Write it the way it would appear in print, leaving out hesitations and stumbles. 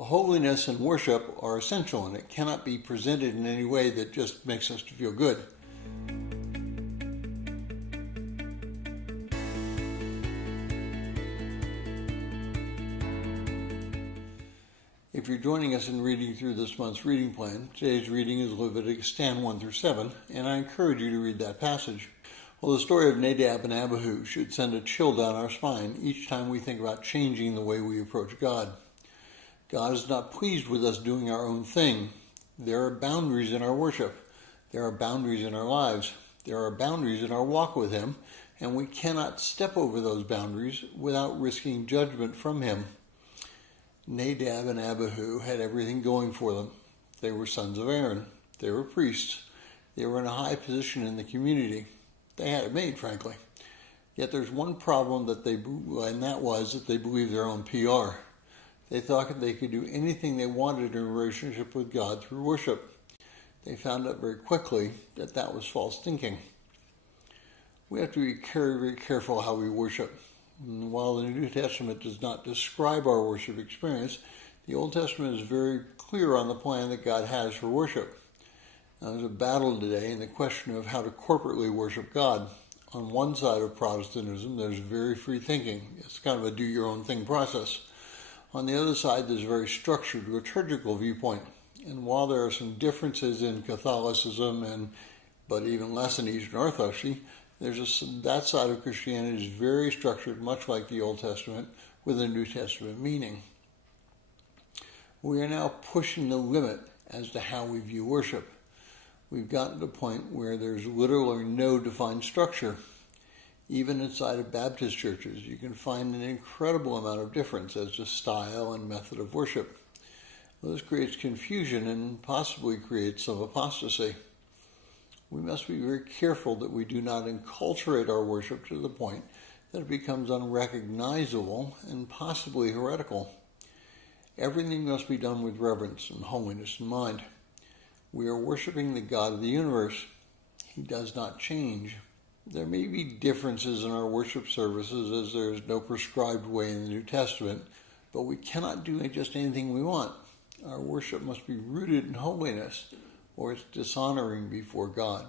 Holiness and worship are essential, and it cannot be presented in any way that just makes us feel good. If you're joining us in reading through this month's reading plan, today's reading is Leviticus 10, 1 through 7, and I encourage you to read that passage. Well, the story of Nadab and Abihu should send a chill down our spine each time we think about changing the way we approach God. God is not pleased with us doing our own thing. There are boundaries in our worship. There are boundaries in our lives. There are boundaries in our walk with Him, and we cannot step over those boundaries without risking judgment from Him. Nadab and Abihu had everything going for them. They were sons of Aaron. They were priests. They were in a high position in the community. They had it made, frankly. Yet there's one problem and that was that they believed their own PR. They thought that they could do anything they wanted in a relationship with God through worship. They found out very quickly that that was false thinking. We have to be very, very careful how we worship. And while the New Testament does not describe our worship experience, the Old Testament is very clear on the plan that God has for worship. Now, there's a battle today in the question of how to corporately worship God. On one side of Protestantism, there's very free thinking. It's kind of a do-your-own-thing process. On the other side, there's a very structured liturgical viewpoint. And while there are some differences in Catholicism, but even less in Eastern Orthodoxy, that side of Christianity is very structured, much like the Old Testament, with a New Testament meaning. We are now pushing the limit as to how we view worship. We've gotten to the point where there's little or no defined structure. Even inside of Baptist churches, you can find an incredible amount of difference as to style and method of worship. Well, this creates confusion and possibly creates some apostasy. We must be very careful that we do not enculturate our worship to the point that it becomes unrecognizable and possibly heretical. Everything must be done with reverence and holiness in mind. We are worshiping the God of the universe. He does not change. There may be differences in our worship services as there is no prescribed way in the New Testament, but we cannot do just anything we want. Our worship must be rooted in holiness, or it's dishonoring before God.